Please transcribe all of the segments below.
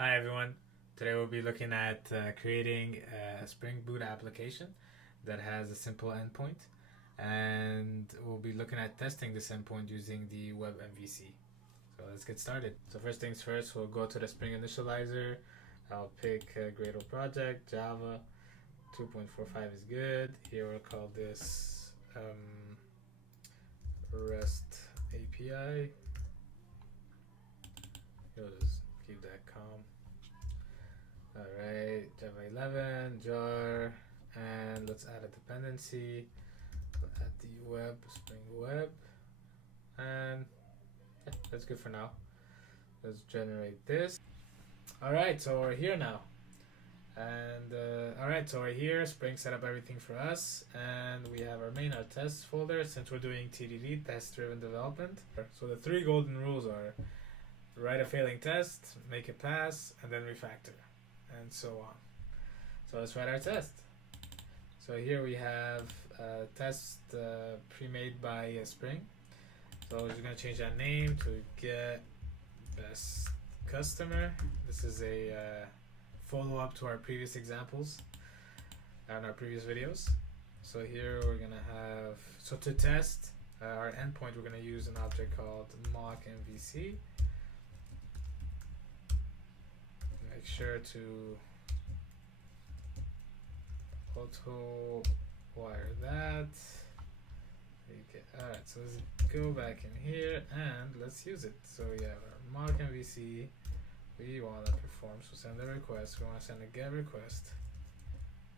Hi everyone. Today we'll be looking at creating a Spring Boot application that has a simple endpoint, and we'll be looking at testing this endpoint using the web MVC. So let's get started. So first things first, we'll go to the Spring Initializer. I'll pick a Gradle project, Java. 2.45 is good. Here we'll call this REST API. You'll just keep that calm. Alright, Java 11, jar, and let's add a dependency. We'll add the web, Spring Web, and yeah, that's good for now. Let's generate this. Alright, so we're here now. And alright, so we're here. Spring set up everything for us, and we have our main, our tests folder, since we're doing TDD, test driven development. So the three golden rules are write a failing test, make it pass, and then refactor, and so on. So let's write our test. So here we have a test pre-made by Spring. So we're just going to change that name to get best customer. This is a follow-up to our previous examples and our previous videos. So here we're going to have, so to test our endpoint, we're going to use an object called mock MVC. Make sure to auto wire that. Okay. Alright, so let's go back in here and let's use it. So we have our mock MVC. We want to perform, so send a request. We want to send a GET request.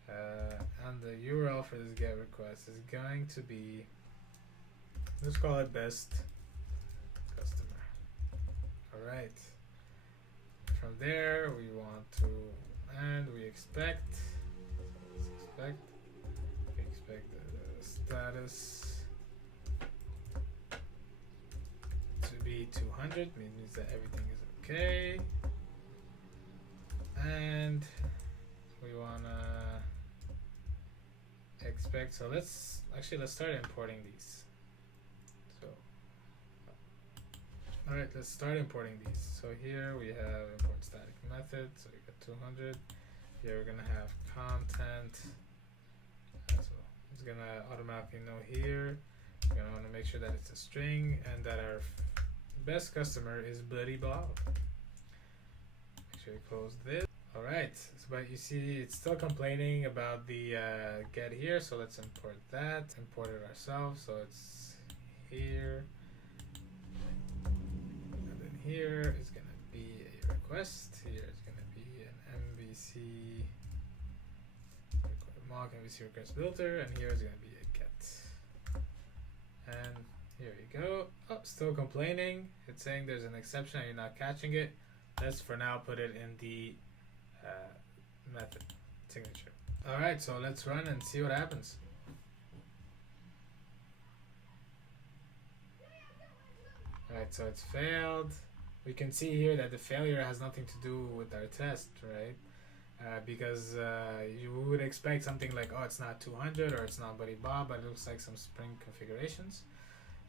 And the URL for this GET request is going to be, let's call it best customer. Alright. From there, we want to, and we expect the status to be 200, means that everything is okay. And we wanna expect, so let's start importing these. So alright, let's start importing these. So here we have import static method, so we got 200. Here we're gonna have content. So it's gonna automatically know here. We're gonna wanna make sure that it's a string and that our best customer is Bloody Bob. Make sure you close this. Alright, so, but you see it's still complaining about the get here, so let's import that. Import it ourselves, so it's here. Here is going to be a request. Here is going to be an MVC mock MVC request builder, and here is going to be a get. And here we go. Oh, still complaining. It's saying there's an exception and you're not catching it. Let's for now put it in the method signature. All right, so let's run and see what happens. All right, so it's failed. We can see here that the failure has nothing to do with our test, right? Because you would expect something like, oh, it's not 200 or it's not Buddy Bob, but it looks like some Spring configurations.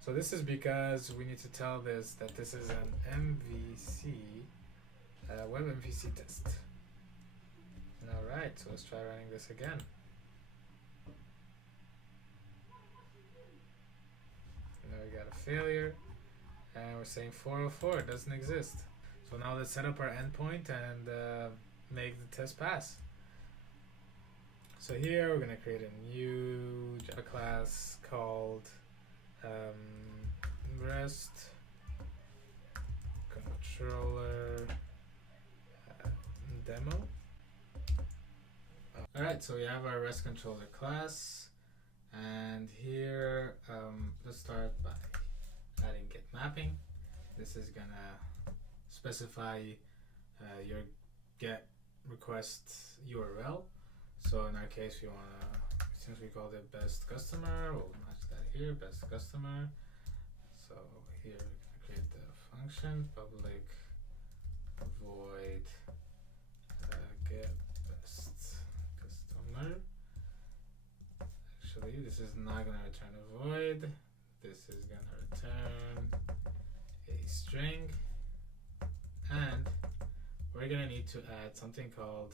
So this is because we need to tell this that this is an MVC, web MVC test. All right, so let's try running this again. Now we got a failure. And we're saying 404 doesn't exist. So now let's set up our endpoint and make the test pass. So here we're going to create a new Java class called REST controller demo. Alright, so we have our REST controller class, and here let's start by adding get mapping. This is gonna specify your get request URL. So in our case, we wanna, since we called it best customer, we'll match that here, best customer. So here we're gonna create the function public void get best customer. Actually, this is not gonna return a void. This is gonna return a string, and we're gonna need to add something called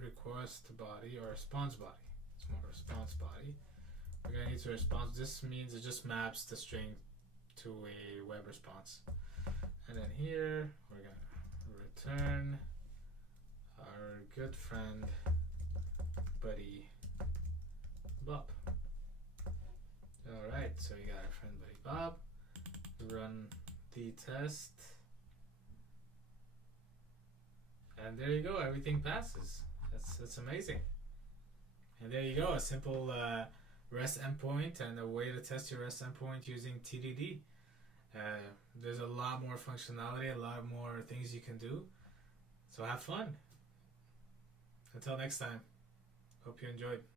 request body or response body. It's more response body. We're gonna need to respond. This means it just maps the string to a web response. And then here we're gonna return our good friend buddy Bob. Alright, so we got our friend buddy Bob. Run the test. And there you go, everything passes. That's amazing. And there you go, a simple REST endpoint and a way to test your REST endpoint using TDD. There's a lot more functionality, a lot more things you can do. So have fun. Until next time, hope you enjoyed.